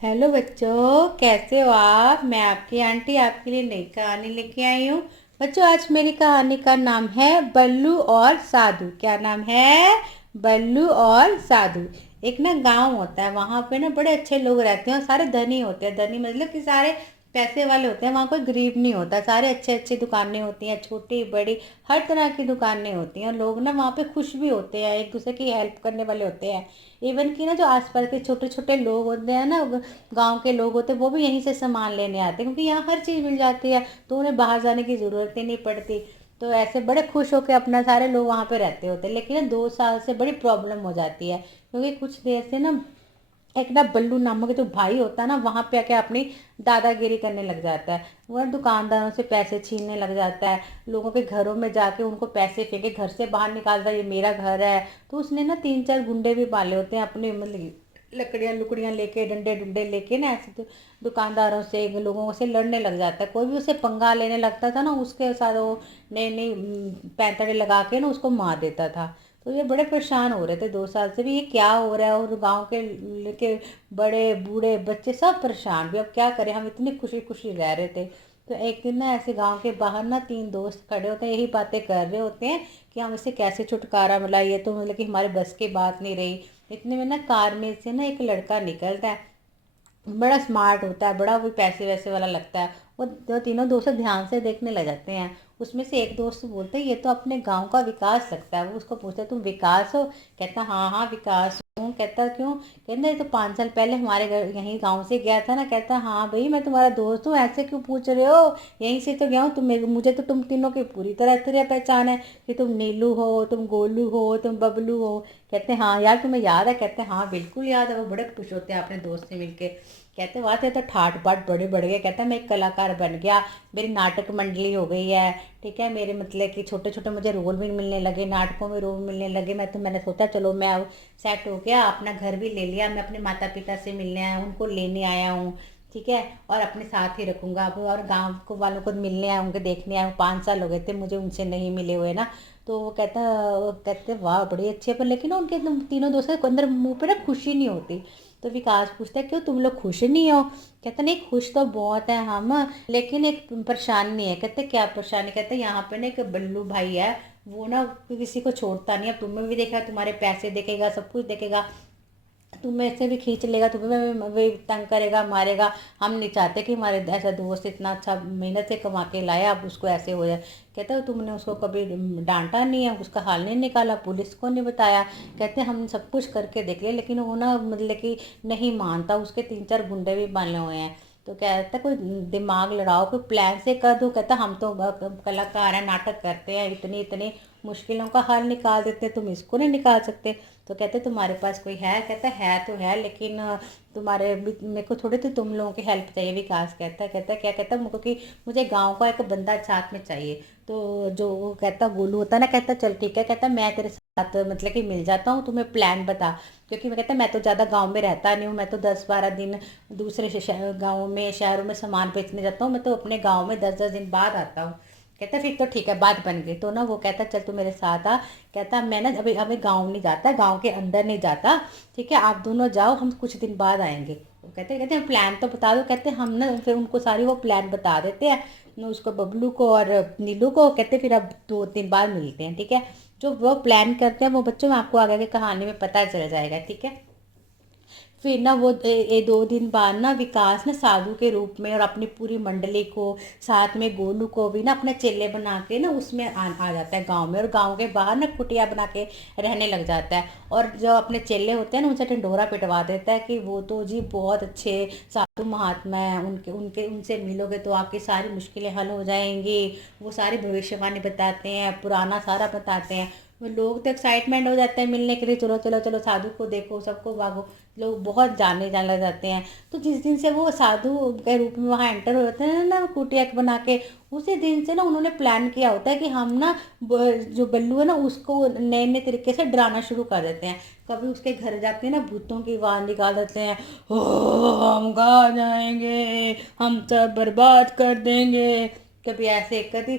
Hello बच्चों, कैसे हो आप। मैं आपकी आंटी आपके लिए नई कहानी लेके आई हूँ। बच्चों, आज मेरी कहानी का नाम है बल्लू और साधु। क्या नाम है? बल्लू और साधु। एक ना गांव होता है, वहां पे ना बड़े अच्छे लोग रहते हैं और सारे धनी होते हैं। धनी मतलब कि सारे पैसे वाले होते हैं। वहाँ कोई गरीब नहीं होता। सारे अच्छे अच्छी दुकानें होती हैं, छोटी बड़ी हर तरह की दुकानें होती हैं। और लोग ना वहाँ पे खुश भी होते हैं, एक दूसरे की हेल्प करने वाले होते हैं। इवन कि ना जो आसपास के छोटे छोटे लोग होते हैं ना, गांव के लोग होते हैं, वो भी यहीं से सामान लेने आते हैं क्योंकि यहाँ हर चीज़ मिल जाती है, तो उन्हें बाहर जाने की ज़रूरत ही नहीं पड़ती। तो ऐसे बड़े खुश होकर अपना सारे लोग वहाँ पे रहते होते हैं। लेकिन ना 2 साल से बड़ी प्रॉब्लम हो जाती है क्योंकि कुछ देर से ना एक ना बल्लू नामक जो भाई होता है ना, वहां पे आके अपनी दादागिरी करने लग जाता है। वह दुकानदारों से पैसे छीनने लग जाता है, लोगों के घरों में जाके उनको पैसे फेंके, घर से बाहर निकालता है, ये मेरा घर है। तो उसने ना 3-4 गुंडे भी पाले होते हैं अपने, मतलब लकड़ियाँ लुकड़ियाँ लेके, डंडे डुंडे लेके ना, ऐसे तो दुकानदारों से लोगों से लड़ने लग जाता है। कोई भी उसे पंगा लेने लगता था ना, उसके साथ वो नई नई पैंतड़े लगा के ना उसको मार देता था। तो ये बड़े परेशान हो रहे थे 2 साल से भी, ये क्या हो रहा है। और गांव के बड़े बूढ़े बच्चे सब परेशान भी, अब क्या करें, हम इतनी खुशी खुशी रह रहे थे। तो एक दिन ना ऐसे गांव के बाहर ना 3 दोस्त खड़े होते हैं, यही बातें कर रहे होते हैं कि हम इसे कैसे छुटकारा मिला। ये तो मतलब कि हमारे बस की बात नहीं रही। इतने में ना कार में से ना एक लड़का निकलता है, बड़ा स्मार्ट होता है, बड़ा भी पैसे वैसे वाला लगता है। वो तीनों दोस्त ध्यान से देखने लग जाते हैं। उसमें से एक दोस्त बोलते हैं, ये तो अपने गांव का विकास लगता है। वो उसको पूछते हैं, तुम विकास हो? कहता हाँ हाँ विकास हूँ। कहता क्यों? कहता ये तो 5 साल पहले हमारे घर यहीं गांव से गया था ना। कहता हाँ भाई, मैं तुम्हारा दोस्त हूँ, ऐसे क्यों पूछ रहे हो? यहीं से तो गया हूँ। मुझे तो तुम तीनों की पूरी तरह पहचान है कि तुम नीलू हो, तुम गोलू हो, तुम बबलू हो। कहते हाँ यार, तुम्हें याद है? कहते हाँ बिल्कुल याद है। वो बड़े खुश होते हैं अपने दोस्त से मिलके। कहते वाह, तेरे तो ठाट बाट बड़े बढ़ गए। कहता मैं एक कलाकार बन गया, मेरी नाटक मंडली हो गई है। ठीक है, मेरे मतलब कि छोटे छोटे मुझे रोल भी मिलने लगे, नाटकों में रोल मिलने लगे। मैंने सोचा चलो मैं अब सेट हो गया, अपना घर भी ले लिया। मैं अपने माता पिता से मिलने आया हूँ, उनको लेने आया हूँ। ठीक है, और अपने साथ ही रखूंगा अब। और गांव को वालों को मिलने आए, उनके देखने आए हूँ। 5 साल हो गए थे मुझे उनसे नहीं मिले हुए ना। तो वो कहते वाह बड़ी अच्छी है। पर लेकिन ना उनके तीनों दोस्तों के अंदर मुंह पे ना खुशी नहीं होती। तो विकास पूछता है, क्यों तुम लोग खुश नहीं हो? कहते नहीं, खुश तो बहुत है हम, लेकिन एक परेशानी है। कहते क्या परेशानी? कहते यहाँ पे ना एक बल्लू भाई है, वो ना किसी को छोड़ता नहीं। अब तुम्हें भी देखा, तुम्हारे पैसे देखेगा, सब कुछ देखेगा, तुम्हें से भी खींच लेगा, तुम्हें भी तंग करेगा, मारेगा। हम नहीं चाहते कि हमारे ऐसा दोस्त इतना अच्छा मेहनत से कमा के लाया, अब उसको ऐसे हो जाए। कहते हो तुमने उसको कभी डांटा नहीं है, उसका हाल नहीं निकाला, पुलिस को नहीं बताया? कहते हम सब कुछ करके देख लिया, लेकिन वो ना मतलब कि नहीं मानता। उसके 3-4 गुंडे भी बने हुए हैं। तो कहता कोई दिमाग लड़ाओ, कोई प्लान से कर दो। कहता हम तो कलाकार हैं, नाटक करते हैं, इतनी इतनी मुश्किलों का हल निकाल देते हैं, तुम इसको नहीं निकाल सकते? तो कहते तुम्हारे पास कोई है? कहता है तो है, लेकिन तुम्हारे मेरे को थोड़ी तो तुम लोगों की हेल्प चाहिए। विकास कहता है क्या? कहता मुझको कि मुझे गांव का एक बंदा साथ में चाहिए। तो जो वो कहता गोलू होता है ना, कहता चल ठीक है। कहता मैं तेरे साथ मतलब कि मिल जाता हूँ, तुम्हें प्लान बता। क्योंकि मैं कहता मैं तो ज़्यादा गांव में रहता नहीं हूँ, मैं तो 10-12 दिन दूसरे गाँव में शहरों में सामान बेचने जाता हूँ। मैं तो अपने गाँव में 10-10 दिन बाद आता हूँ। कहता फिर तो ठीक है, बात बन गई। तो ना वो कहता चल तू मेरे साथ आ। कहता मैं ना अभी अभी गाँव नहीं जाता, गाँव के अंदर नहीं जाता। ठीक है, आप दोनों जाओ, हम कुछ दिन बाद आएंगे। वो कहते हम प्लान तो बता दो। कहते हम ना फिर उनको सारी वो प्लान बता देते हैं ना, उसको बबलू को और नीलू को। कहते फिर अब 2 दिन बाद मिलते हैं। ठीक है, जो वो प्लान करते हैं वो बच्चों में आपको आगे की कहानी में पता चल जाएगा। ठीक है। फिर ना वो 2 दिन बाद ना विकास ना साधु के रूप में और अपनी पूरी मंडली को, साथ में गोलू को भी ना अपने चेले बना के ना उसमें आ जाता है गांव में। और गांव के बाहर ना कुटिया बना के रहने लग जाता है। और जो अपने चेले होते हैं ना, उनसे ढिंढोरा पिटवा देता है कि वो तो जी बहुत अच्छे साधु महात्मा हैं, उनके उनके उनसे मिलोगे तो आपकी सारी मुश्किलें हल हो जाएंगी। वो सारी भविष्यवाणी बताते हैं, पुराना सारा बताते हैं। वो लोग तो एक्साइटमेंट हो जाते हैं मिलने के लिए, चलो चलो चलो साधु को देखो, सबको भागो। लोग बहुत जाने लग जाते हैं। तो जिस दिन से वो साधु के रूप में वहाँ एंटर होते हैं ना कुटिया बना के, उसी दिन से ना उन्होंने प्लान किया होता है कि हम ना जो बल्लू है ना उसको नए नए तरीके से डराना शुरू कर देते हैं। कभी उसके घर जाके ना भूतों की आवाज निकाल देते हैं, हो हम खा जाएंगे, हम सब बर्बाद कर देंगे। कभी ऐसे, कभी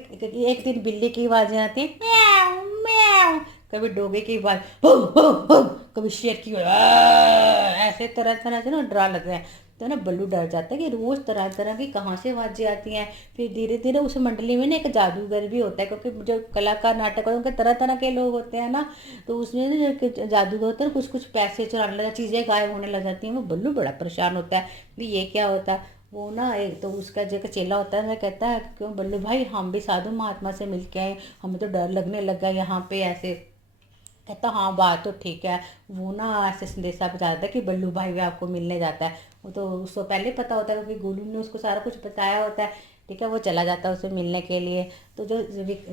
एक दिन बिल्ली की आवाजें आती हैं, म्याऊं म्याऊं। कभी डोगे की आवाज, हो, कभी शेर की आवाज, ऐसे तरह तरह से ना डरा लेते हैं। तो ना बल्लू डर जाता है कि रोज़ तरह तरह की कहाँ से आवाज़ें आती हैं। फिर धीरे धीरे उस मंडली में ना एक जादूगर भी होता है, क्योंकि जो कलाकार नाटक होते हैं उनके तरह तरह के लोग होते हैं ना। तो उसमें ना जो एक जादूगर होता है, कुछ कुछ पैसे चुराने लगा, चीज़ें गायब होने लग जाती हैं। वो बल्लू बड़ा परेशान होता है भी ये क्या होता है। वो ना एक तो उसका जो चेला होता है, मैं कहता है क्यों बल्लू भाई, हम भी साधु महात्मा से मिल के आए, हमें तो डर लगने लगा यहाँ पे ऐसे। कहता हाँ बात तो ठीक है। वो ना ऐसे संदेशा बताता है कि बल्लू भाई भी आपको मिलने जाता है। वो तो उसको पहले पता होता है क्योंकि गोलू ने उसको सारा कुछ बताया होता है। ठीक है, वो चला जाता है उसे मिलने के लिए। तो जो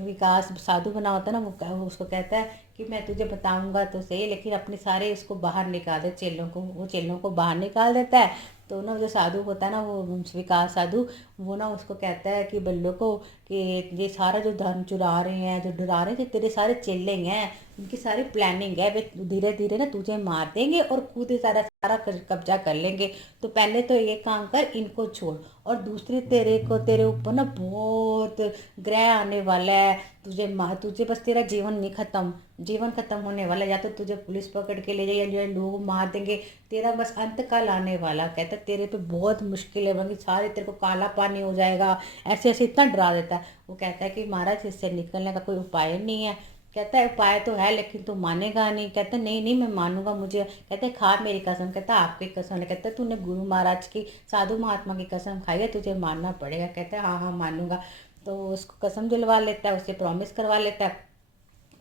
विकास साधु बना होता है ना, वो उसको कहता है कि मैं तुझे बताऊंगा तो सही, लेकिन अपने सारे इसको बाहर निकाल दे, चेलों को। वो चेलों को बाहर निकाल देता है। तो ना जो साधु होता है ना, वो विकास साधु, वो ना उसको कहता है कि बल्लू को कि ये सारा जो धन चुरा रहे हैं, जो डरा रहे हैं, जो तेरे सारे चेले हैं, उनकी सारी प्लानिंग है। वे धीरे धीरे ना तुझे मार देंगे और खुद ही सारा सारा कब्जा कर लेंगे। तो पहले तो ये काम कर, इनको छोड़। और दूसरी तेरे ऊपर ना बहुत ग्रह आने वाला है। तुझे बस तेरा जीवन नहीं खत्म, जीवन खत्म होने वाला है। या तो तुझे पुलिस पकड़ के ले जाए, या जो लोग मार देंगे। तेरा बस अंत काल आने वाला। कहता तेरे पे बहुत मुश्किल है, बल्कि सारे तेरे को काला पानी हो जाएगा। ऐसे ऐसे इतना डरा देता है। वो कहता है कि महाराज इससे निकलने का कोई उपाय नहीं है। कहता है उपाय तो है, लेकिन तू मानेगा नहीं। कहता नहीं नहीं मैं मानूंगा, मुझे। कहते खा मेरी कसम। कहता आपकी कसम है। कहता तूने गुरु महाराज की, साधु महात्मा की कसम खाई है, तुझे मानना पड़ेगा। कहता है हाँ हाँ मानूंगा। तो उसको कसम दिलवा लेता है, उससे प्रॉमिस करवा लेता है।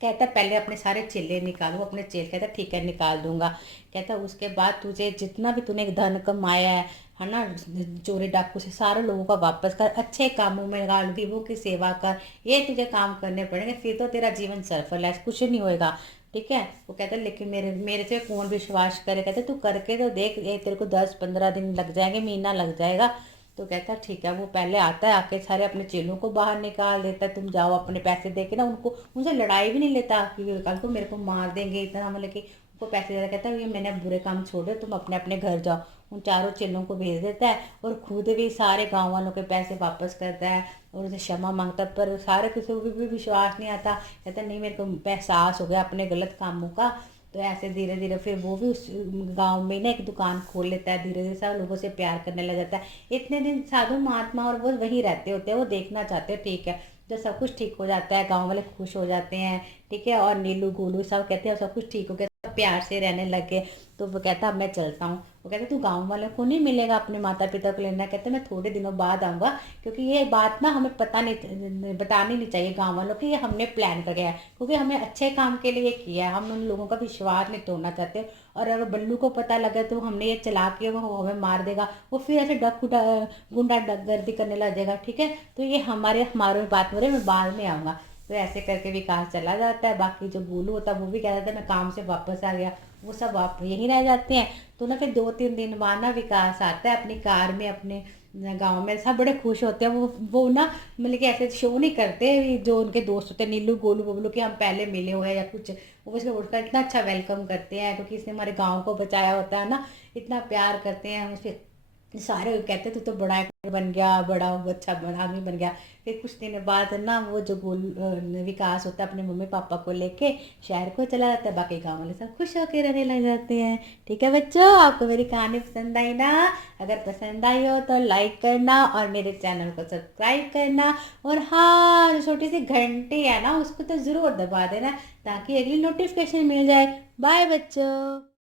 कहता पहले अपने सारे चेले निकालो, अपने चेल। कहता ठीक है निकाल दूंगा। कहता उसके बाद तुझे जितना भी तूने धन कमाया है ना, चोरी डाकू से, सारे लोगों का वापस कर, अच्छे कामों में लगा, गरीबों की सेवा कर। ये तुझे काम करने पड़ेंगे, फिर तो तेरा जीवन सफल है, कुछ नहीं होएगा। ठीक है। वो कहता लेकिन मेरे मेरे से कौन विश्वास करे। कहते तू करके तो देख, ये तेरे को 10-15 दिन लग जाएंगे, महीना लग जाएगा। तो कहता ठीक है। वो पहले आता है, आके सारे अपने चेलों को बाहर निकाल देता है। तुम जाओ अपने पैसे दे के ना उनको, उनसे लड़ाई भी नहीं लेता कि कल को मेरे को मार देंगे इतना, मतलब कि उनको पैसे देता। कहता है ये मैंने बुरे काम छोड़े, तुम अपने अपने घर जाओ। उन चारों चेलों को भेज देता है और खुद भी सारे गांव वालों के पैसे वापस करता है और उनसे क्षमा मांगता है। पर सारे किसी को भी विश्वास नहीं आता। कहता नहीं मेरे को एहसास हो गया अपने गलत कामों का। तो ऐसे धीरे धीरे फिर वो भी उस गांव में ना एक दुकान खोल लेता है। धीरे धीरे सब लोगों से प्यार करने लग जाता है। इतने दिन साधु महात्मा और वो वहीं रहते होते हैं, वो देखना चाहते हैं। ठीक है, जब सब कुछ ठीक हो जाता है, गांव वाले खुश हो जाते हैं। ठीक है, और नीलू गोलू सब कहते हैं सब कुछ ठीक हो गया, सब प्यार से रहने लगे। तो वो कहता अब मैं चलता हूँ। वो कहता तू गांव वालों को नहीं मिलेगा, अपने माता पिता को लेना। कहते मैं थोड़े दिनों बाद आऊँगा, क्योंकि ये बात ना हमें पता नहीं, बतानी नहीं चाहिए गांव वालों की, ये हमने प्लान कर गया है, क्योंकि हमें अच्छे काम के लिए किया है। हम उन लोगों का विश्वास नहीं तोड़ना चाहते। और अगर बल्लू को पता लगे तो हमने ये चला के वो हमें मार देगा, वो फिर ऐसे गुंडा गर्दी करने लग जाएगा। ठीक है, तो ये हमारे हमारे बात हो रहे, मैं बाद में आऊँगा। तो ऐसे करके विकास चला जाता है। बाकी जो गोलू होता है वो भी कह देता है मैं काम से वापस आ गया। वो सब आप यहीं रह जाते हैं। तो ना फिर 2-3 दिन बाद ना विकास आता है अपनी कार में, अपने गांव में। सब बड़े खुश होते हैं। वो ना मतलब कि ऐसे शो नहीं करते, जो उनके दोस्त होते हैं नीलू गोलू बबलू कि हम पहले मिले हुए हैं या कुछ। वो उसको उठकर इतना अच्छा वेलकम करते हैं, क्योंकि इसने हमारे गाँव को बचाया होता है ना। इतना प्यार करते हैं उसे। सारे कहते तू तो बड़ा एक्टर बन गया, बड़ा अच्छा आदमी बन गया। फिर कुछ दिन बाद ना वो जो विकास होता है अपने मम्मी पापा को लेके शहर को चला जाता है। बाकी गाँव वाले सब खुश होकर रहने लग जाते हैं। ठीक है बच्चों, आपको मेरी कहानी पसंद आई ना? अगर पसंद आई हो तो लाइक करना और मेरे चैनल को सब्सक्राइब करना। और हाँ, जो छोटी सी घंटी है ना उसको तो ज़रूर दबा देना, ताकि अगली नोटिफिकेशन मिल जाए। बाय बच्चों।